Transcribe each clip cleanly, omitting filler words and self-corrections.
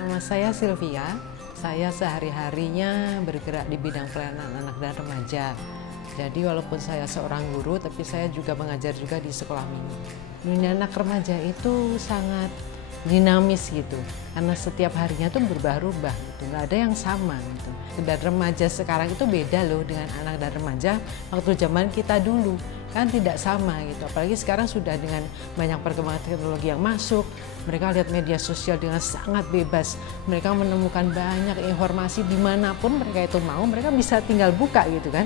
Nama saya Sylvia, saya sehari-harinya bergerak di bidang pelayanan anak dan remaja. Jadi walaupun saya seorang guru, tapi saya juga mengajar juga di sekolah minggu. Dunia anak remaja itu sangat dinamis gitu, karena setiap harinya tuh berubah-ubah gitu, nggak ada yang sama gitu. Dan remaja sekarang itu beda loh dengan anak dan remaja waktu zaman kita dulu, kan tidak sama gitu. Apalagi sekarang sudah dengan banyak perkembangan teknologi yang masuk, mereka lihat media sosial dengan sangat bebas, mereka menemukan banyak informasi dimanapun mereka itu mau, mereka bisa tinggal buka gitu kan.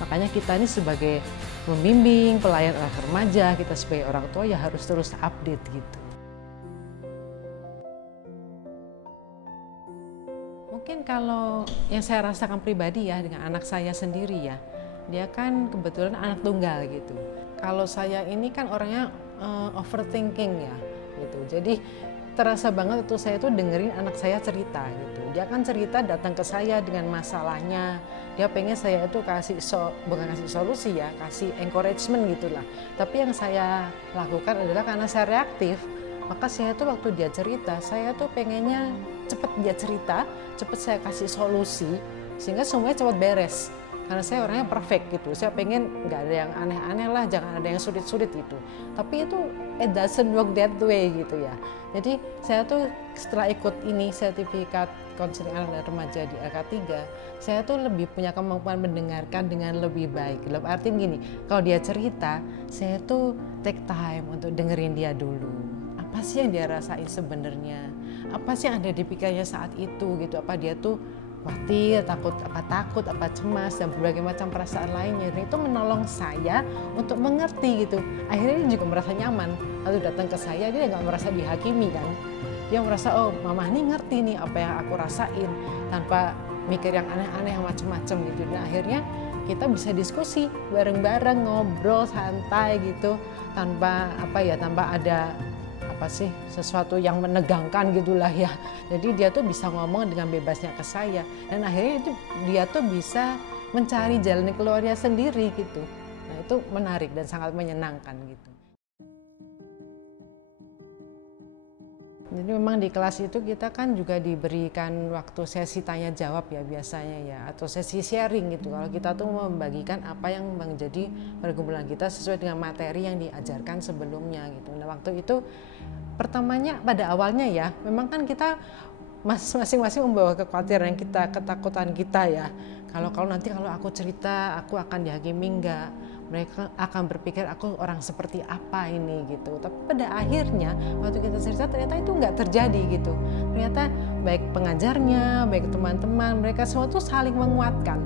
Makanya kita ini sebagai pembimbing, pelayan anak remaja, kita sebagai orang tua ya harus terus update gitu. Mungkin kalau yang saya rasakan pribadi ya dengan anak saya sendiri ya, dia kan kebetulan anak tunggal gitu. Kalau saya ini kan orangnya overthinking ya gitu. Jadi terasa banget itu saya tuh dengerin anak saya cerita gitu. Dia kan cerita datang ke saya dengan masalahnya. Dia pengen saya itu bukan kasih solusi ya, kasih encouragement gitulah. Tapi yang saya lakukan adalah karena saya reaktif, maka saya tuh waktu dia cerita, saya tuh pengennya cepet dia cerita, cepet saya kasih solusi sehingga semuanya cepat beres. Karena saya orangnya perfect gitu, saya pengen nggak ada yang aneh-aneh lah, jangan ada yang sulit-sulit gitu. Tapi itu it doesn't work that way gitu ya. Jadi saya tuh setelah ikut ini sertifikat konseling anak dan remaja di LK3, saya tuh lebih punya kemampuan mendengarkan dengan lebih baik. Dalam arti gini, kalau dia cerita, saya tuh take time untuk dengerin dia dulu. Apa sih yang dia rasain sebenarnya? Apa sih yang ada di pikirannya saat itu gitu? Apa dia tuh khawatir, takut, apa cemas, dan berbagai macam perasaan lainnya. Dan itu menolong saya untuk mengerti gitu. Akhirnya dia juga merasa nyaman. Lalu datang ke saya, dia nggak merasa dihakimi kan. Dia merasa, oh mama ini ngerti nih apa yang aku rasain, tanpa mikir yang aneh-aneh, yang macam-macam gitu. Dan akhirnya kita bisa diskusi bareng-bareng, ngobrol santai gitu, tanpa ada sesuatu yang menegangkan gitulah ya. Jadi dia tuh bisa ngomong dengan bebasnya ke saya, dan akhirnya dia tuh bisa mencari jalan keluarnya sendiri gitu. Nah itu menarik dan sangat menyenangkan gitu. Jadi memang di kelas itu kita kan juga diberikan waktu sesi tanya jawab ya biasanya ya, atau sesi sharing gitu. Kalau kita tuh membagikan apa yang menjadi pergumulan kita sesuai dengan materi yang diajarkan sebelumnya gitu. Nah waktu itu pertamanya pada awalnya ya, memang kan kita masing-masing membawa kekhawatiran kita, ketakutan kita ya. Kalau nanti kalau aku cerita aku akan dihakimi enggak, mereka akan berpikir aku orang seperti apa ini gitu. Tapi pada akhirnya waktu kita cerita ternyata itu enggak terjadi gitu. Ternyata baik pengajarnya, baik teman-teman, mereka semua tuh saling menguatkan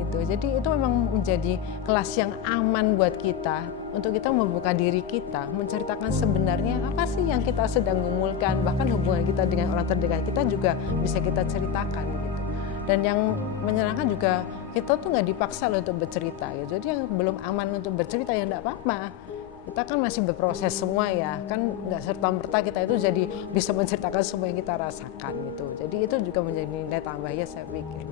gitu. Jadi itu memang menjadi kelas yang aman buat kita untuk kita membuka diri kita, menceritakan sebenarnya apa sih yang kita sedang gumulkan, bahkan hubungan kita dengan orang terdekat kita juga bisa kita ceritakan gitu. Dan yang menyenangkan juga kita tuh nggak dipaksa loh untuk bercerita gitu. Jadi yang belum aman untuk bercerita ya enggak apa-apa. Kita kan masih berproses semua ya, kan nggak serta-merta kita itu jadi bisa menceritakan semua yang kita rasakan gitu. Jadi itu juga menjadi nilai tambah ya saya pikir.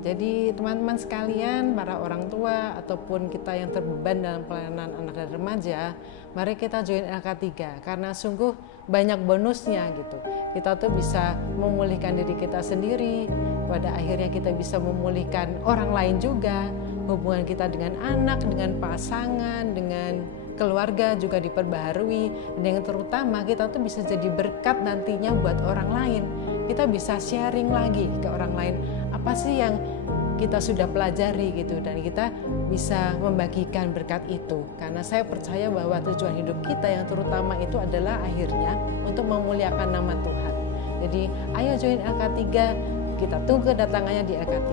Jadi teman-teman sekalian, para orang tua ataupun kita yang terbeban dalam pelayanan anak dan remaja, mari kita join LK3 karena sungguh banyak bonusnya gitu. Kita tuh bisa memulihkan diri kita sendiri, pada akhirnya kita bisa memulihkan orang lain juga, hubungan kita dengan anak, dengan pasangan, dengan keluarga juga diperbaharui, dan yang terutama kita tuh bisa jadi berkat nantinya buat orang lain. Kita bisa sharing lagi ke orang lain apa sih yang kita sudah pelajari gitu, dan kita bisa membagikan berkat itu, karena saya percaya bahwa tujuan hidup kita yang terutama itu adalah akhirnya untuk memuliakan nama Tuhan. Jadi ayo join LK3, kita tunggu kedatangannya di LK3.